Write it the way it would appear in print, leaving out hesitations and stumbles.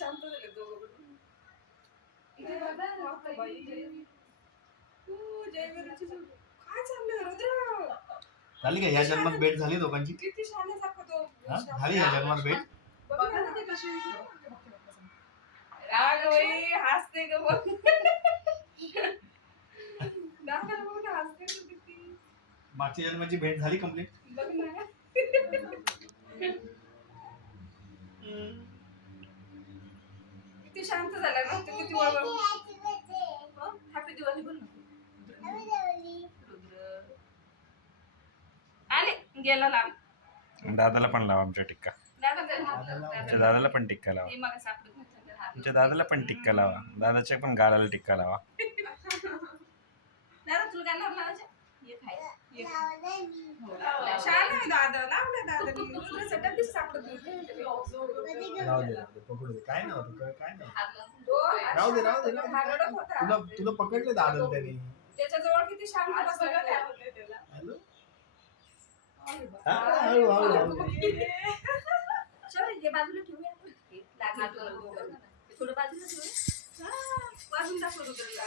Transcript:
शांत झाले दोघं. इथे बघा ना, बाई. जय गुरुची काय चाललंय रुद्र? झाली का ह्या जन्मात भेट झाली दोघांची? किती छान दाखवतो. झाली ह्या जन्मात भेट? बघा ना ते कशी राग बाई हसते ग बघ. दाखल बघ ना हसते ग किती. मागच्या जन्माची भेट झाली कंप्लीट? बघ ना. किती शांत झाला ना तू, किती वळवळ. हॅपी दिवाळी बोल ना. रुद्र आले गेला लांब. दादाला पण लावा आमच्या टिक्का. आमच्या दादाला पण टिक्का लावा. हे मग सापडत नाही. आमच्या दादाला पण टिक्का लावा. दादाच्या पण गालाला टिक्का लावा. दादा तुला गाणार लावायचे? ये खाय. ये खाय. छान आहे दादा. लावलं दादा. रुद्राचा डब्बीच सापडत नाही. राहू दे पकडू दे. काय नाव तुझं? काय नाव? राहू दे राहू दे हा रडत होता. तुला पकडले दादा त्यांनी. त्याच्याजवळ किती शांत बसला त्याला. हॅलो सॉरी हे बाजूला ठेवूया. थोडं बाजूला ठेवूया. बाजूला दाखव रुद्रला.